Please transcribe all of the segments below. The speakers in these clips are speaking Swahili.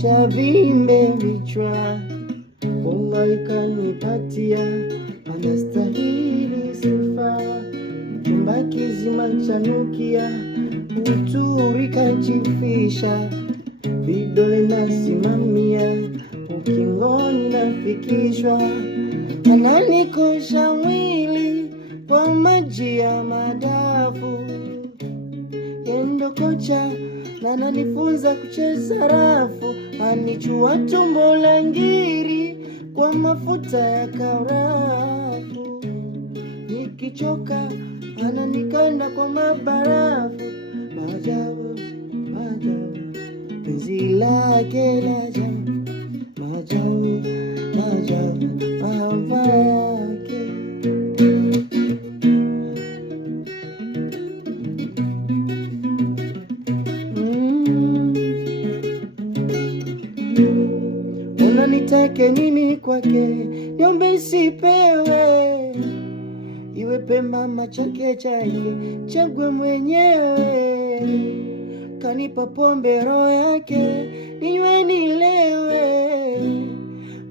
cha vimbe vichwa, Mungu ikanipatia, anastahili sifa. Chumba kizima chanukia, uturi kachifisha, vidole nasimamia, ukingoni nafikishwa. Ananikosha mwili kwa maji ya madafu, yendo kocha na ananifunza kucheza rafu. Anichua tumbo la ngiri kwa mafuta ya karafu, nikichoka ananikanda kwa mabarafu. Maajabu, maajabu, penzi lake la ajabu. Maajabu, maajabu, mahaba yake. Unanitake nini kwake, niombe sipewe, iwe Pemba ama Chake Chake, chague mwenyewe. Kanipa pombe roho yake, ninywe nilewe,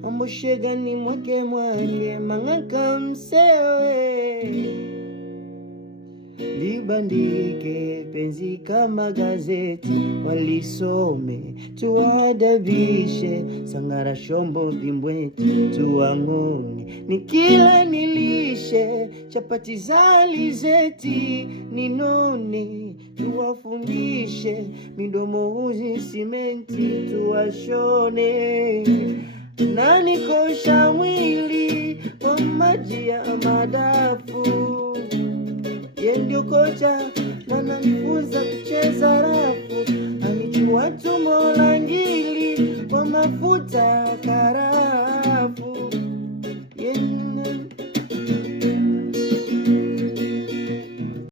mambo shega ni mwake mwake, mang'aka msewe. Libandike penzi kama gazeti, walisome tuadabishe, sangara shombo vimbweti tuang'one, nikila nilishe, chapati za alizeti ninone, tuwafundishe, midomo uzi simenti tuwashone. Nanikosha mwili kwa maji ya madafu, ndio kocha ananifunza kucheza rafu. Anichua tumbo la ngili kwa mafuta ya karafu.